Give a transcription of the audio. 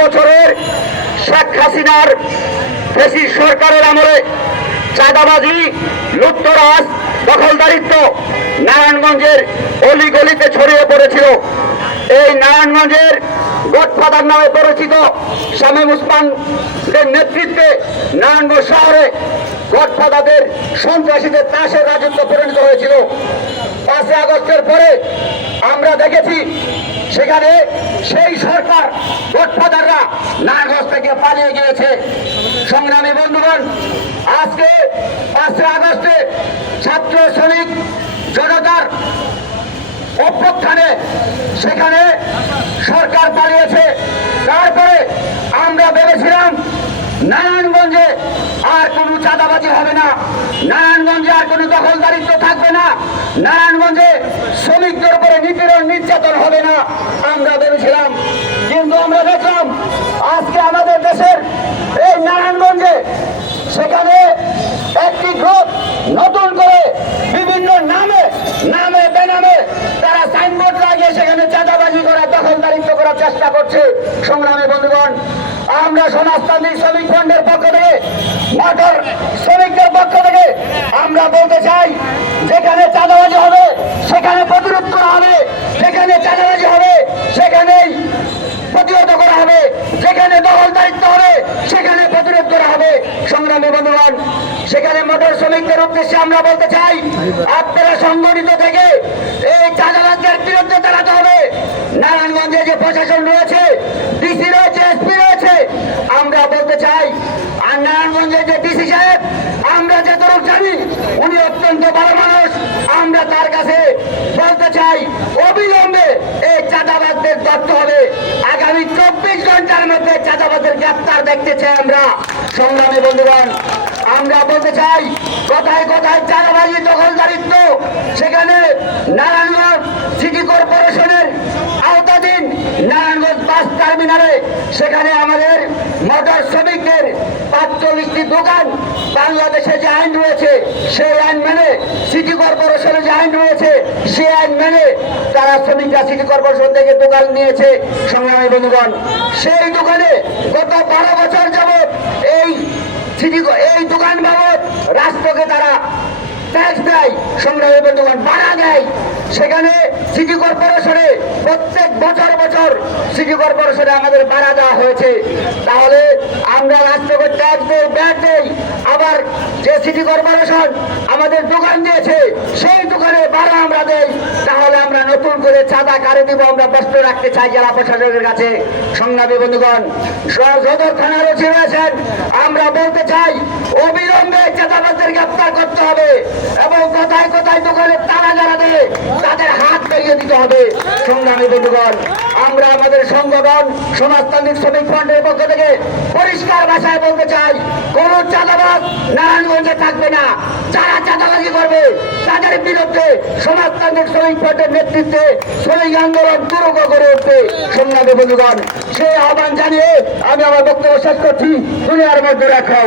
বছরের শেখ হাসিনার ফ্যাসিস্ট সরকারের আমলে চাঁদাবাজি, লুটতরাজ, দখলদারিত্ব নারায়ণগঞ্জের অলিগলিতে ছড়িয়ে পড়েছিল। এই নারায়ণগঞ্জের গডফাদার নামে পরিচিত শামীম ওসমানদের নেতৃত্বে নারায়ণগঞ্জ শহরে গডফাদারদের সন্ত্রাসীদের তাসের রাজত্ব পরিণত হয়েছিল। 5 আগস্টের পরে আমরা দেখেছি সেখানে সেই সরকার গডফাদাররা নারায়ণগঞ্জ থেকে পালিয়ে গিয়েছে। সংগ্রামী বন্ধুগণ, আজকে 5 আগস্টে ছাত্র শ্রমিক জনতার অভ্যুত্থানে সেখানে সরকার পালিয়েছে। তারপরে আমরা ভেবেছিলাম নারায়ণগঞ্জে আর কোনো চাঁদাবাজি হবে না, নারায়ণগঞ্জে আর কোনো দখলদারিত্ব থাকবে না, নারায়ণগঞ্জে শ্রমিকদের উপরে নিপীড়ন নির্যাতন হবে না আমরা ভেবেছিলাম। কিন্তু আমরা দেখলাম আজকে আমাদের দেশের এই নারায়ণগঞ্জে সেখানে একটি গ্রুপ নতুন করে বিভিন্ন নামে বেনামে তারা সাইনবোর্ড লাগিয়ে সেখানে চাঁদাবাজি করা, দখলদারিত্ব করার চেষ্টা করছে। সংগ্রামী বন্ধুগণ, আমরা সমাজতান্ত্রিক শ্রমিক ফ্রন্টের পক্ষ থেকে, মোটর শ্রমিকদের পক্ষ থেকে আমরা বলতে চাই, যেখানে চাঁদাবাজি হবে সেখানে প্রতিরোধ করা হবে, যেখানে চাঁদাবাজি হবে সেখানেই প্রতিহত করা হবে, যেখানে দখলদারিত্ব হবে সেখানে প্রতিরোধ করা হবে। সংগ্রামী বন্ধুগণ, সেখানে মোটর শ্রমিকদের উদ্দেশ্যে আমরা বলতে চাই, আপনারা সংগঠিত থেকে এই চাঁদাবাজদের বিরুদ্ধে দাঁড়াতে হবে। নারায়ণগঞ্জে যে প্রশাসন রয়েছে, ডিসি রয়েছে, এসপি রয়েছে, আমরা বলতে চাই, আর নারায়ণগঞ্জের যে ডিসি সাহেব আমরা যতটুকু জানি উনি অত্যন্ত ভালো মানুষ, আমরা তার কাছে বলতে চাই অবিলম্বে এই চাঁদাবাজদের ধরতে হবে। আগামী 24 ঘন্টার মধ্যে চাঁদাবাজদের গ্রেপ্তার দেখতে চাই আমরা। সংগ্রামী বন্ধুগণ, আমরা বলতে চাই, কথায় কথায় চাঁদাবাজি, দখলদারিত্ব সেখানে নারায়ণগঞ্জ সিটি কর্পোরেশনের আওতাধীন নারায়ণগঞ্জ বাস টার্মিনালে সেখানে আমাদের মোটর শ্রমিকদের 45টি দোকান, বাংলাদেশে যে আইন রয়েছে সেই আইন মেনে, সিটি কর্পোরেশনে যে আইন রয়েছে সেই আইন মেনে তারা শ্রমিকরা সিটি কর্পোরেশন থেকে দোকান নিয়েছে। সংগ্রামী বন্ধুগণ, সেই দোকানে গত 12 বছর যাবৎ এই দোকান বাবদ রাষ্ট্রকে তারা ট্যাক্স দেয়। সংগ্রামী বন্ধুগণ, ভাড়া দেয়। সেখানে সিটি কর্পোরেশনে প্রত্যেক বছর সিটি কর্পোরেশনে আমাদের ভাড়া দেওয়া হয়েছে। তাহলে আমরা রাষ্ট্রকে ট্যাক্স দেই, ব্যাট দেই, আবার যে সিটি কর্পোরেশন আমাদের দোকান দিয়েছে সেই দোকানে ভাড়া আমরা দেই, তাহলে আমরা নতুন করে চাঁদা কারে দিব? আমরা প্রশ্ন রাখতে চাই জেলা প্রশাসনের কাছে। সংগ্রামী বন্ধুগণ, সদর থানার ওসি রয়েছেন, আমরা বলতে চাই অবিলম্বে চাঁদাবাজদের গ্রেপ্তার করতে হবে এবং কোথায় কোথায় দোকানে তালা যারা দেয় তাদের হাত ভেঙে দিতে হবে। সংগ্রামী বন্ধুগণ, আমরা আমাদের সংগঠন সমাজতান্ত্রিক শ্রমিক ফ্রন্টের পক্ষ থেকে পরিষ্কার ভাষায় বলতে চাই, কোন চাঁদাবাজ নারায়ণগঞ্জে থাকবে না। যারা চাঁদাবাজি করবে তাদের বিরুদ্ধে সমাজতান্ত্রিক শ্রমিক ফ্রন্টের নেতৃত্বে শ্রমিক আন্দোলন তুরুঙ্গ করে উঠবে। সংগ্রামী বন্ধুগণ, সেই আহ্বান জানিয়ে আমি আমার বক্তব্য শেষ করছি। দুনিয়ার মধ্যে রাখাও।